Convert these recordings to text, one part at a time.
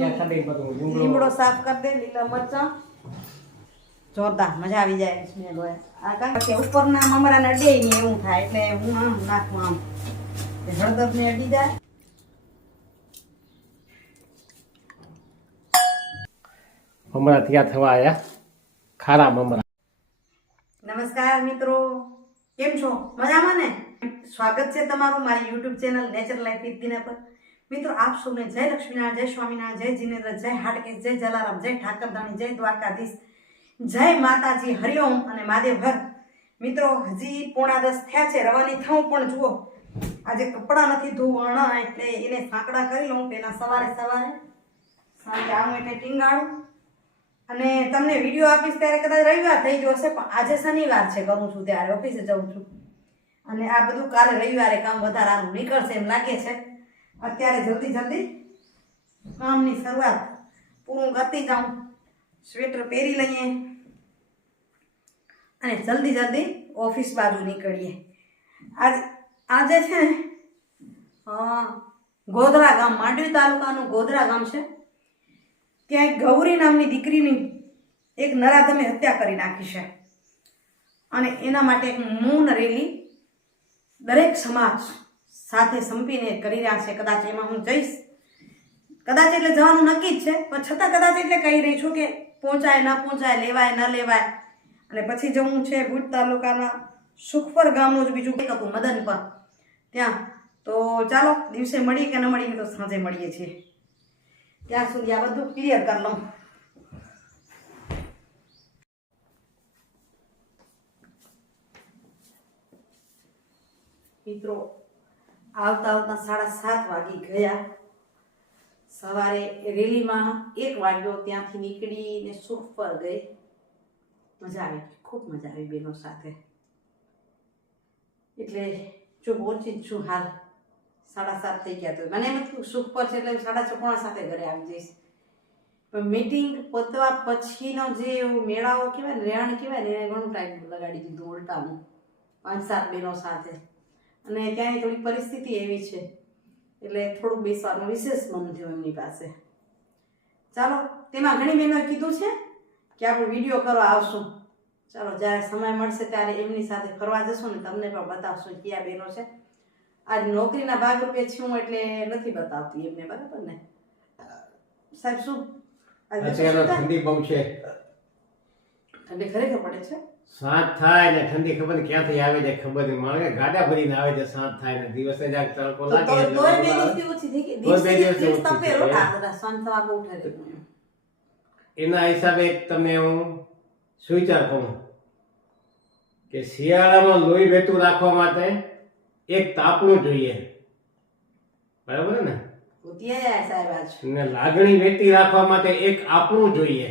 લીમડો સાફ કરી દે, લીલા મરચાં જોરદાર મજા આવી જાય સ્મેલ હોય. આ કારણ કે ઉપરના મમરાને અડે નહીં એવું થાય એટલે હું આમ નાખું આમ હળદરને અડી જાય. મમરા ત્યાં થવા આવ્યા, ખારા મમરા. નમસ્કાર મિત્રો, કેમ છો? મજામાં ને? સ્વાગત છે તમારું મારી YouTube channel nature life with Dina પર. મિત્રો આપ સૌને જય લક્ષ્મીનારાયણ, જય સ્વામિનારાયણ, જય જીનેન્દ્ર, જય હાટકેશ, જય જલારામ, જય ઠાકરધાણી, જય દ્વારકાધીશ, જય માતાજી, હરિઓમ અને મહાદેવ હર. મિત્રો હજી 9:30 થયા છે, રવાની થવું પણ જુઓ આજે કપડાં નથી ધોવાણા એટલે એને સાંકડા કરી લઉં પહેલાં સવારે સાંજે આવું એટલે ટીંગાડું અને તમને વિડીયો આપીશ ત્યારે કદાચ રવિવાર થઈ ગયો હશે, પણ આજે શનિવાર છે, કરું છું ત્યારે ઓફિસે જાઉં છું અને આ બધું કાલે રવિવારે કામ વધારાનું નીકળશે એમ લાગે છે. અત્યારે જલ્દી કામની શરૂઆત પૂરું કરતી જાઉં, સ્વેટર પહેરી લઈએ અને જલ્દી ઓફિસ બાજુ નીકળીએ. આજે છે ને ગોધરા ગામ, માંડવી તાલુકાનું ગોધરા ગામ છે, ત્યાં એક ગૌરી નામની દીકરીની એક નરાધમે હત્યા કરી નાખી છે અને એના માટે એક મૌન રેલી દરેક સમાજ સાથે સંપીને કરી રહ્યા છે. કદાચ એમાં હું જઈશ, કદાચ એટલે જવાનું નક્કી જ છે, પણ છતાં કદાચ એટલે કહી રહી છું કે પહોંચાય ન પહોંચાય, લેવાય ન લેવાય. અને પછી જવું છે ભુજ તાલુકાના સુખપર ગામનું જ બીજું કંઈક હતું મદન પર, ત્યાં. તો ચાલો દિવસે મળીએ કે ન મળીએ તો સાંજે મળીએ છીએ. ત્યાં સુધી આ બધું ક્લિયર કરી લઉં. મિત્રો આવતા 7:30 વાગી ગયા. સવારે રેલીમાં 1 વાગ્યો, ત્યાંથી નીકળીને સુખ પર ગઈ. મજા આવી, ખૂબ મજા આવી બહેનો સાથે. એટલે જો પહોંચી જ છું હાલ 7:30 થઈ ગયા. તો મને એમ હતું સુખ પર છે એટલે 6:30 ઘરે આવી જઈશ, પણ મીટિંગ પતવા પછીનો જે મેળાઓ કહેવાય ને, રેણ કહેવાય ને, એને ઘણું ટાઈમ લગાડી દીધું ઉલટાનું 5-7 બહેનો સાથે. અને ત્યાંની થોડી પરિસ્થિતિ એવી છે એટલે થોડુંક બેસવાનું વિશેષ મન થયું એમની પાસે. ચાલો, તેમાં ઘણી બહેનોએ કીધું છે કે આપણે વિડીયો કરવા આવશું. ચાલો, જ્યારે સમય મળશે ત્યારે એમની સાથે ફરવા જશું ને તમને પણ બતાવશું કયા બહેનો છે. આજ નોકરીના ભાગરૂપે છું એટલે નથી બતાવતી એમને, બરાબર ને સાહેબ? શું ઠંડી બહુ છે, ઠંડી ખરેખર પડે છે. સાંજ થાય ને ઠંડી ખબર નહીં ક્યાંથી આવે છે, ખબર નહીં. મારે ગાડા ભરીને આવે છે સાંજ થાય ને, દિવસે જ તડકો લાગે એટલે તોય બે દિવસથી ઓછી થઈ ગઈ. દિવસ તપે રોટા બધા સાંજ થવા બહુ ઉઠે. એના હિસાબે તમને હું સુવિચાર કહું કે શિયાળામાં લોહી વહેતું રાખવા માટે એક તાપણું જોઈએ, બરાબર ને? ને લાગણી વહેતી રાખવા માટે એક આપણું જોઈએ.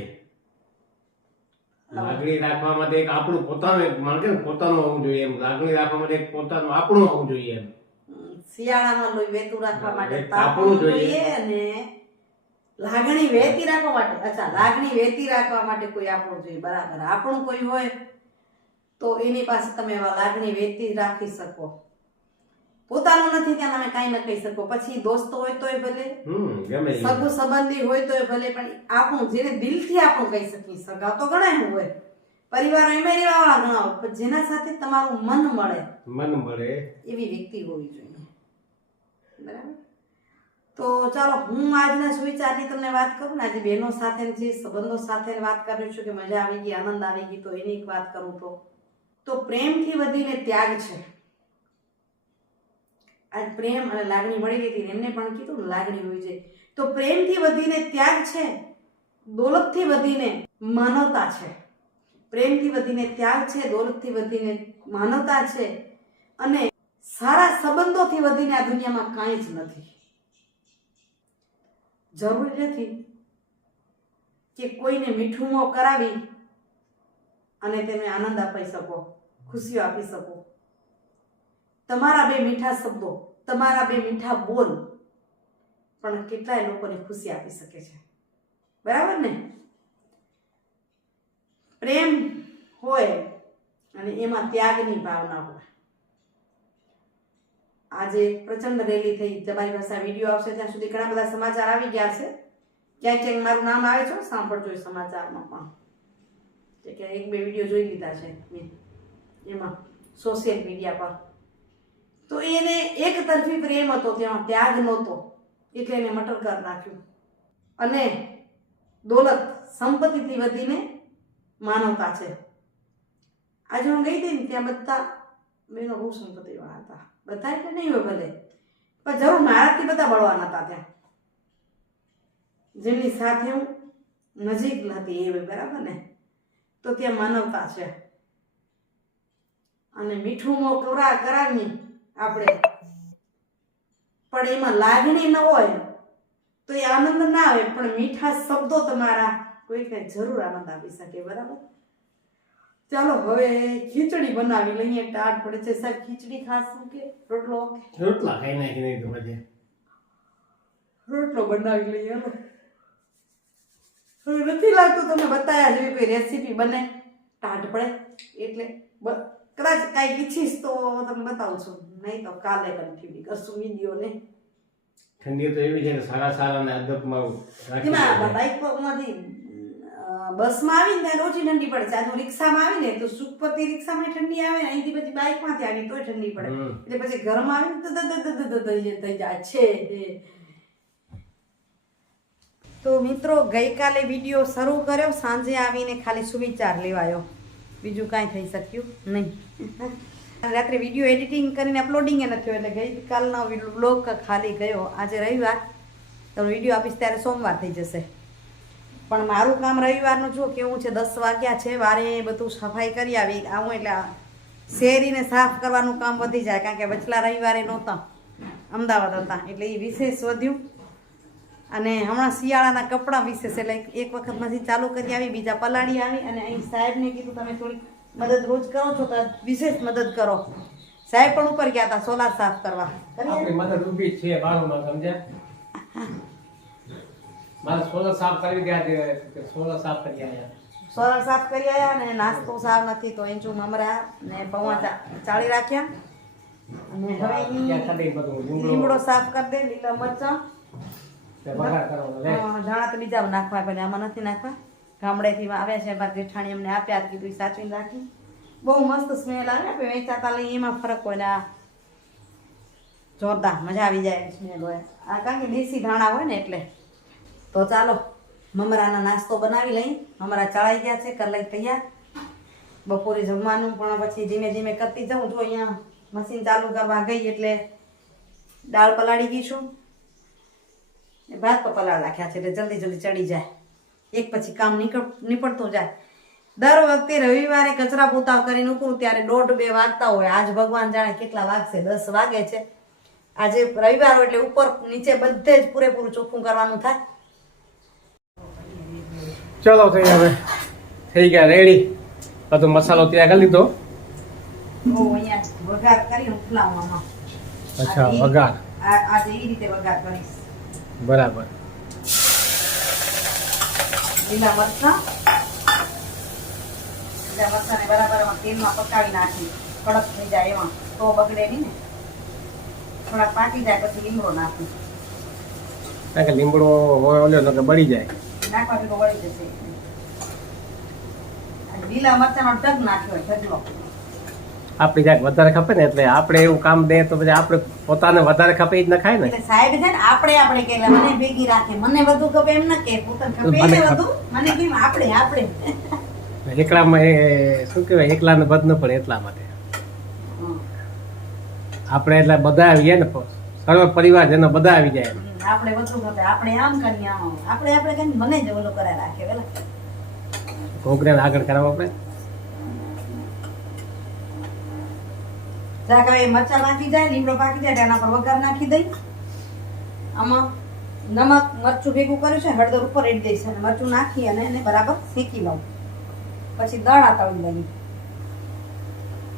લાગણી રાખવા માટે એક આપણું પોતાનું, એક માને કે પોતાનું હોવું જોઈએ એમ. લાગણી રાખવા માટે એક પોતાનું આપણું હોવું જોઈએ એમ. શિયાળામાં લોહી વહેતું રાખવા માટે તાપણું જોઈએ અને લાગણી વહેતી રાખવા માટે, અચ્છા, લાગણી વહેતી રાખવા માટે કોઈ આપણું જોઈએ, બરાબર. આપણું કોઈ હોય તો એની પાસે તમે લાગણી વહેતી રાખી શકો. પોતાનું નથી ત્યાં તમે કાંઈ ન કહી શકો. પછી દોસ્તો હોય તોય ભલે, સગું સંબંધી હોય તોય ભલે, પણ આપણું જેને દિલથી આપણું કહી શકીએ. સગા તો ઘણા હોય, પરિવાર એમાં રહેવાવાળા ઘણા હોય, પણ જેના સાથે તમારું મન મળે એવી વ્યક્તિ હોવી જોઈએ, બરાબર? તો ચાલો, હું આજના સુવિચારની તમને વાત કરું ને. આજે બહેનો સાથે, જે સંબંધો સાથે વાત કરું છું કે મજા આવી ગઈ, આનંદ આવી ગઈ, તો એની એક વાત કરું તો પ્રેમથી વધીને ત્યાગ છે. આજ પ્રેમ અને લાગણી મળી હતી, એમને પણ કીધું ને લાગણી હોવી જોઈએ. તો પ્રેમથી વધીને ત્યાગ છે, દોલતથી વધીને માનવતા છે. પ્રેમથી વધીને ત્યાગ છે, દોલતથી વધીને માનવતા છે, અને સારા સંબંધોથી વધીને આ દુનિયામાં કાંઈ જ નથી. જરૂરી નથી કે કોઈને મીઠું મોં કરાવી અને તેને આનંદ આપી શકો, ખુશીઓ આપી શકો. તમારા 2 મીઠા શબ્દો, તમારા 2 મીઠા બોલ પણ કેટલાય લોકોને ખુશી આપી શકે છે, બરાબર ને? પ્રેમ હોય અને એમાં ત્યાગની ભાવના હોય. આજે પ્રચંડ રેલી થઈ, તમારી પાસે વિડીયો આવશે ત્યાં સુધી ઘણા બધા સમાચાર આવી ગયા છે. ક્યાંક ક્યાંક મારું નામ આવે છે સાંભળજો એ સમાચારમાં પણ કે એક બે વિડીયો જોઈ લીધા છે મેં એમાં સોશિયલ મીડિયા પર. તો એને એક તરફી પ્રેમ હતો, ત્યાં ત્યાગ નહોતો, એટલે એને મર્ડર કરી નાખ્યું. અને દોલત સંપત્તિથી વધીને માનવતા છે. આજે હું ગઈ હતી ને ત્યાં બધા બહેનો બહુ સંપત્તિવાળા હતા, બધા એટલે નહીં હોય ભલે, પણ જરૂર મારાથી બધા બળવાન હતા ત્યાં, જેમની સાથે હું નજીક હતી એ બરાબર ને. તો ત્યાં માનવતા છે. અને મીઠું મોં કરાવીએ આપણે, પણ એમાં લાગણી ન હોય તો એ આનંદ ના આવે. પણ મીઠા શબ્દો તમારા કોઈકને જરૂર આનંદ આપી શકે, બરાબર. ચાલો હવે ખીચડી બનાવી લઈએ, ટાઢ પડે છે. સાહેબ ખીચડી ખાશું કે રોટલો? રોટલા ખાઈ નાખી નહીં તો પછી રોટલો બનાવી લઈએ. હવે નથી લાગતું તમે બતાવ્યા જેવી કોઈ રેસીપી બને ટાઢ પડે એટલે કદાચ કાંઈક ઈચ્છીશ તો તમે બતાવું છું, નહીં તો કાલે કન્ટિન્યુ કરશું વિડીયો ને. ઠંડી તો એવી છે કે સારા સારા ને અદબમાં એમાં બાઇક માંથી બસમાં આવીને ત્યાં રોજી ઠંડી પડે છે. આજે હું રિક્ષામાં આવીને તો સુખપતિ રિક્ષામાં ઠંડી આવે ને, અહીંથી પછી બાઇકમાંથી આવી તોય ઠંડી પડે, એટલે પછી ઘરમાં આવીને થઈ જાય છે. તો મિત્રો ગઈકાલે વિડીયો શરૂ કર્યો, સાંજે આવીને ખાલી સુવિચાર લેવાયો, બીજું કાંઈ થઈ શક્યું નહીં. રાત્રે વિડીયો એડિટિંગ કરીને અપલોડિંગ એ નથી, એટલે ગઈકાલનો બ્લોગ ખાલી ગયો. આજે રવિવાર, તો વિડીયો આપીશ ત્યારે સોમવાર થઈ જશે. પણ મારું કામ રવિવારનું જો કેવું છે, 10 વાગ્યા છે, વારે બધું સફાઈ કરી આવી આવું એટલે શેરીને સાફ કરવાનું કામ વધી જાય, કારણ કે વચલા રવિવારે નહોતા, અમદાવાદ હતા, એટલે એ વિશેષ વધ્યું. અને હમણાં શિયાળાના કપડાં વિશેષ, એટલે એક વખતમાંથી ચાલુ કરી આવી, બીજા પલાળી આવી. અને અહીં સાહેબને કીધું તમે થોડીક મદદ રોજ કરો છો તો વિશેષ મદદ કરો. સાહેબ પણ ઉપર ગયા હતા સોલાર સાફ કરવા. આપણી મદદ ઊભી છે બાળોમાં, સમજ્યા? મારે સોલર સાફ કરી ગયા છે, સોલર સાફ કરી આવ્યા. સોલર સાફ કરી આવ્યા ને નાસ્તો સાફ નથી તો એંચું મમરા ને પૌવા ચાળી રાખ્યા. અને હવે લીમડો સાફ કરી દે, લીલા મરચાં, ધાણા તો બીજા નાખવા, પણ આમાં નથી નાખવા. ગામડેથી આવ્યા છે, બાકી જેઠાણી અમને આપ્યા, કીધું સાચવીને રાખી. બહુ મસ્ત સ્મેલ આવે, આપણે વેચાતા લઈએ એમાં ફરક હોય ને આ જોરદાર મજા આવી જાય સ્મેલ હોય. આ કારણ કે દેશી ધાણા હોય ને એટલે. તો ચાલો મમરાના નાસ્તો બનાવી લઈ. મમરા ચડાઈ ગયા છે, કરી લઈ તૈયાર. બપોરે જમવાનું પણ પછી ધીમે ધીમે કરતી જાઉં. જો અહીંયા મશીન ચાલુ કરવા ગઈ એટલે દાળ પલાળી ગઈ છું, ભાત તો પલાળ રાખ્યા છે, એટલે જલ્દી જલ્દી ચડી જાય, એક પછી કામ નીપડતું જાય. દર વખતે રવિવારે કચરા પોતાવ કરીને ઉકળું ત્યારે 1:30-2 વાગતા હોય. આજ ભગવાન જાણે કેટલા વાગશે, 10 વાગે છે. આજે રવિવાર હોય એટલે ઉપર નીચે બધે જ પૂરેપૂરું ચોખ્ખું કરવાનું થાય. ચલો હવે થઈ ગયા રેડી. બધો મસાલો તૈયાર કરી લીધો. અહીંયા વઘાર કરી ઉફલાવવામાં. અચ્છા, વઘાર આજે એ રીતે વઘાર કરીશ. બરાબર. લીલા મરચાં બરાબર તેલમાં પકાવી નાખી, કડક થઈ જાય એમાં, તો બગડે નહીં ને. થોડા પાકી જાય પછી લીમડો નાખી. કારણ કે લીમડો હોય ઓલ્યો તો બળી જાય, નાખવાથી તો વળી જશે. લીલા મરચાંનો ઢગ નાખ્યો હોય, ઢગલો. આપણી ક્યાંક વધારે ખપે ને, એટલે આપણે એવું કામ દે તો પછી આપણે પોતાને વધારે ખપે જ ન ખાય ને. એટલે સાહેબ છે ને આપણે કે મને ભેગી રાખે, મને વધુ ખપે એમ ન કે, પોતાને ખપે એને વધુ, મને કેમ આપણે એકલામાં એ શું કહેવાય, એકલાને બધ ન પડે એટલા માટે આપણે એટલે બધા આવીએ ને, સર્વ પરિવાર જેનો બધા આવી જાય. આપણે વધુ ખપે, આપણે આમ કરીએ, આમ આપણે કઈ મને જ ઓલો કરાય રાખે પેલા કોકને આગળ કરાવવા પડે. જરાક હવે મરચાં નાખી જાય, લીમડો પાકી જાય, એના પર વઘાર નાખી દઈ. આમાં નમક મરચું ભેગું કર્યું છે, હળદર ઉપર રેડી દઈશ અને મરચું નાખી અને એને બરાબર શેકી લઉં. પછી દાણા તળી લઈ,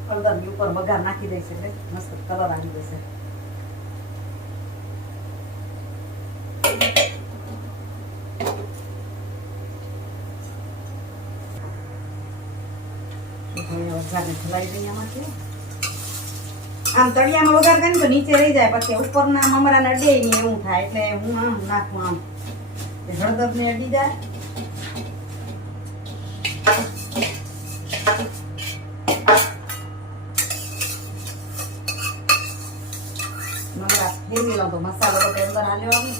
હળદર ઉપર વઘાર નાખી દઈશ એટલે મસ્ત કલર આવી જશે. વઘારને ખલાઈ દઈએ આમાંથી. આમ તળિયામાં વઘાર કરીને તો નીચે રહી જાય, પછી ઉપરના મમરાને અડે નહીં એવું થાય, એટલે હું આમ નાખું, આમ હળદરને અડી જાય. મમરા ફેરવી લઉં તો મસાલો બધો અંદર હાલ્યો આવે.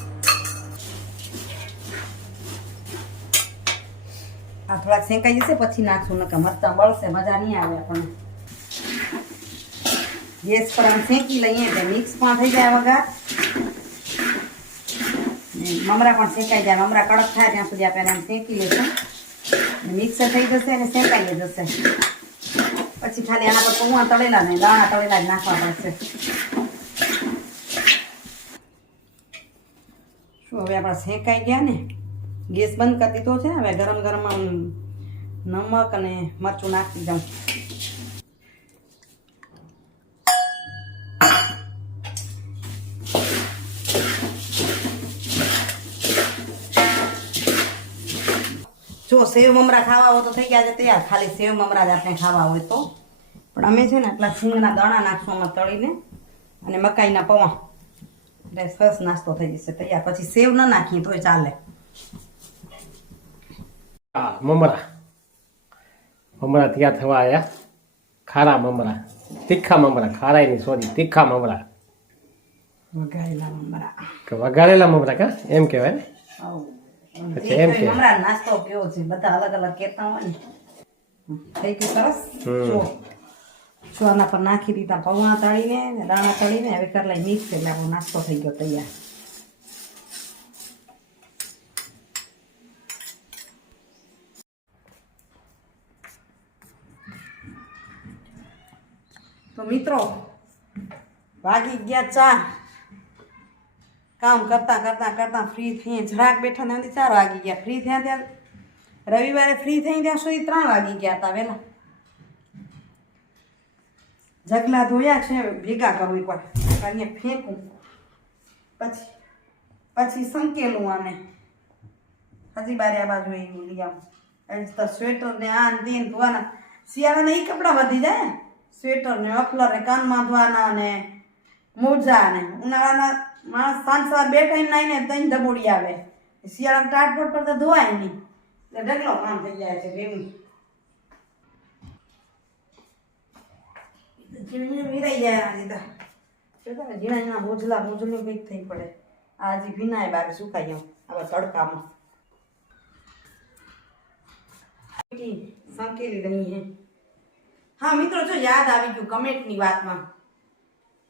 આ થોડાક શેકાઈ જશે પછી નાખશું, નકર મરચાં બળશે, મજા નહીં આવે આપણને. ગેસ પર આમ શેકી લઈએ એટલે મિક્સ પણ થઈ જાય વઘાર, મમરા પણ શેકાઈ જાય. મમરા કડક થાય ત્યાં સુધી આપણે આમ શેકી લઈશું. મિક્સ થઈ જશે અને શેકાઈ જશે. પછી ખાલી આના પર પૌવા તળેલા ને દાણા તળેલા જ નાખવા પડશે. શું હવે આપણા શેકાઈ ગયા ને, ગેસ બંધ કરી દીધો છે. હવે ગરમ ગરમ નમક અને મરચું નાખી દઉં. જો સેવ મમરા ખાવા હોય તો થઈ ગયા છે તૈયાર. ખાલી સેવ મમરા જ આપણે ખાવા હોય તો. પણ અમે છે ને એટલા સિંગના દાણા નાખશું આમાં તળીને, અને મકાઈના પૌવા, એટલે સરસ નાસ્તો થઈ જશે તૈયાર. પછી સેવ ન નાખીએ તોય ચાલે. હા, મમરા તૈયાર થવા આવ્યા. ખારા મમરા, તીખા મમરા, ખારાય નહીં, સોરી, તીખા મમરા, વઘારેલા મમરા. કે વઘારેલા મમરા, કા એમ કહેવાય ને? અચ્છા, એમ કે મમરા નાસ્તો કેવો છે, બધા અલગ અલગ કહેતા હોય ને. થઈ ગયું સરસ. જો આના પર નાખી દીધા પૌવા તળીને, દાણા તળીને. હવે કરી લઈ મિક્સ, એટલે આપણો નાસ્તો થઈ ગયો તૈયાર. તો મિત્રો વાગી ગયા 4. કામ કરતા કરતા કરતા ફ્રી થઈ જરાક બેઠા ત્યાંથી 4 વાગી ગયા. ફ્રી થયા ત્યાં રવિવારે ફ્રી થઈ ત્યાં સુધી 3 વાગી ગયા હતા વહેલા. જગલા ધોયા છે, ભેગા કરવું એકવાર, અહીંયા ફેંકું, પછી સંકેલું આને. હજી બારે આ બાજુ એવું લઈ આવું. તો સ્વેટર ને આ ને તે ધોવાના. શિયાળાના એ કપડાં વધી જાય. સ્વેટર ને મફલર ને કાનમાં ધોવાના ને મોજા ને. ઉનાળાના માણસ 5 2 ટાઈમ નાઈને 3 ધબોડી આવે. શિયાળા ટાટપોટ પર તો ધોવાય નહીં, એટલે ઢગલો કામ થઈ જાય છે ભેગું. વિરાઈ જાય આ લીધા. ઝીણા ઝીણા મોજલું કંઈક થઈ પડે. આ હજી ભીનાય બાર સુકાઈ આવું આવા તડકામાં. સંકેલી દહીં હે. હા મિત્રો, જો યાદ આવી ગયું કમેન્ટની વાતમાં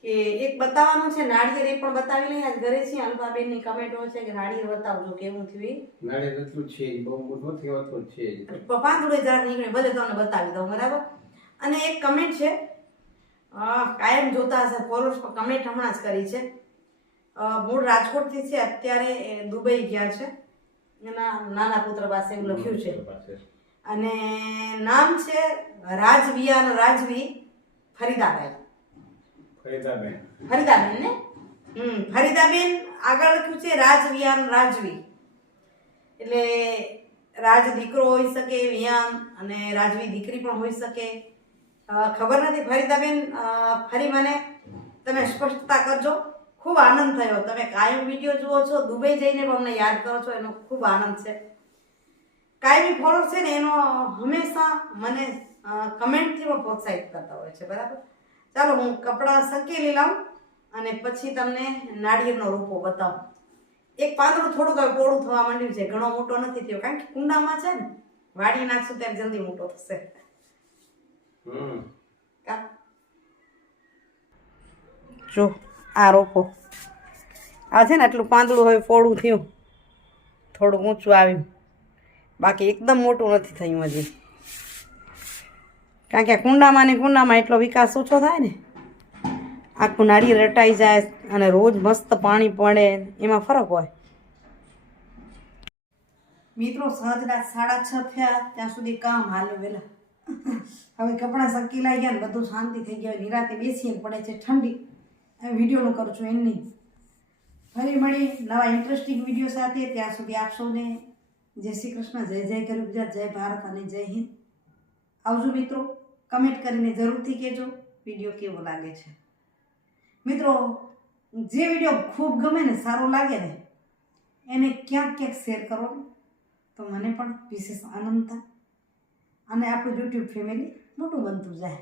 કે એક બતાવવાનું છે, નાળિયેર. એ પણ બતાવી લઈએ. આજ ઘરે છે અલ્પાબેનની કમેન્ટ હોય છે કે નાળિયેર બતાવજો કેવું થયું. નાળિયેર એટલું છે, બહુ મોટું થયો તો છે, પાંદડે જરા નીકળે, ભલે તમને બતાવી દઉં, બરાબર. અને એક કમેન્ટ છે, કાયમ જોતા હશે ફોલોઅર્સ, પર કમેન્ટ હમણાં જ કરી છે. મૂળ રાજકોટથી છે, અત્યારે દુબઈ ગયા છે. એના નાના પુત્ર પાસે એવું લખ્યું છે. અને નામ છે રાજવી ફરીદાબેન. ફરીદાબેન ને ફરીદાબેન આગળ લખ્યું છે રાજવી. એટલે રાજ દીકરો હોઈ શકે, વિયાન, અને રાજવી દીકરી પણ હોઈ શકે. ખબર નથી ફરીદાબેન. ફરી મને તમે સ્પષ્ટતા કરજો. ખૂબ આનંદ થયો. તમે કાયમ વિડીયો જુઓ છો, દુબઈ જઈને પણ અમને યાદ કરો છો, એનો ખૂબ આનંદ છે. કાયમી ફોલોઅર છે ને, એનો હંમેશા મને કમેન્ટથી પણ પ્રોત્સાહિત કરતા હોય છે, બરાબર. ચાલો હું કપડાં સંકેલી લાવું અને પછી તમને નાળિયેરનો રૂપો બતાવું. એક પાંદડું થોડુંક હવે પોળું થવા માંડ્યું છે, ઘણો મોટો નથી થયો, કારણ કે કુંડામાં છે ને, વાડી નાખશું ત્યારે જલ્દી મોટો થશે. જો આ રોપો આ છે ને, આટલું પાંદડું હવે પોળું થયું, થોડું ઊંચું આવ્યું, બાકી એકદમ મોટું નથી થયું હજી. કારણ કે કુંડામાં ને કુંડામાં એટલો વિકાસ ઓછો થાય ને. આખું નાળિયેર રટાઈ જાય અને રોજ મસ્ત પાણી પડે, એમાં ફરક હોય. મિત્રો સહજના 6:30 થયા ત્યાં સુધી કામ હાલ્યું વહેલા. હવે કપડાં સંકેલાઈ ગયા ને બધું શાંતિ થઈ ગયા. નિરાતે બેસીને પડે છે ઠંડી. હવે વિડીયોનું કરું છું એમ નહીં. ફરી મળી નવા ઇન્ટરેસ્ટિંગ વિડીયો સાથે. ત્યાં સુધી આપ સૌને જય શ્રી કૃષ્ણ, જય જય ગરીબ ગુજરાત, જય ભારત અને જય હિન્દ. આવજો મિત્રો. કમેન્ટ કરીને જરૂરથી કહેજો વિડીયો કેવો લાગે છે. મિત્રો જે વિડીયો ખૂબ ગમે ને, સારો લાગે ને, એને ક્યાંક ક્યાંક શેર કરો તો મને પણ વિશેષ આનંદ થાય અને આપણું યુટ્યુબ ફેમિલી મોટું બનતું જાય.